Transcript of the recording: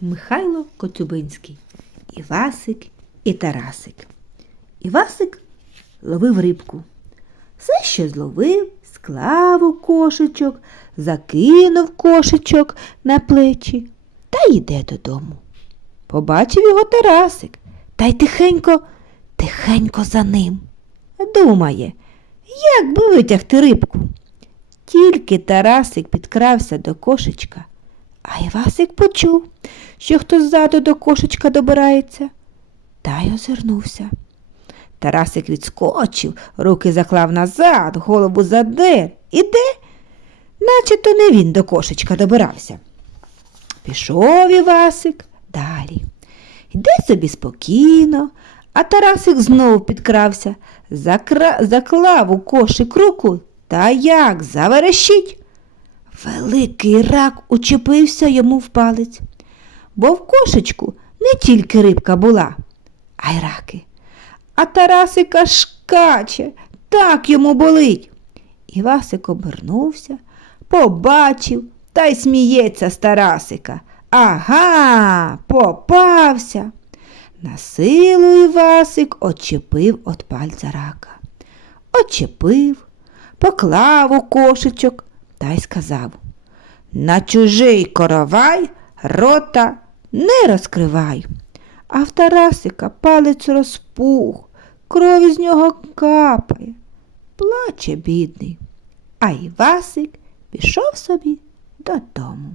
Михайло Коцюбинський. Івасик і Тарасик. Івасик ловив рибку. Все, що зловив, склав у кошечок, закинув кошечок на плечі та йде додому. Побачив його Тарасик та й тихенько, тихенько за ним. Думає, як би витягти рибку. Тільки Тарасик підкрався до кошечка, а Івасик почув, що хтось ззаду до кошечка добирається, та й озирнувся. Тарасик відскочив, руки заклав назад, голову задер. Іде, наче то не він до кошечка добирався. Пішов Івасик далі. Йде собі спокійно, а Тарасик знов підкрався, заклав у кошик руку та як заверещить. Великий рак учепився йому в палець, бо в кошечку не тільки рибка була, а й раки. А Тарасика шкаче, так йому болить. Івасик обернувся, побачив та й сміється з Тарасика. Ага, попався. На силу Івасик очепив от пальця рака. Очепив, поклав у кошечок та й сказав На чужий коровай рота не розкривай. А в Тарасика палець розпух, кров із нього капає. Плаче бідний. А Івасик пішов собі додому.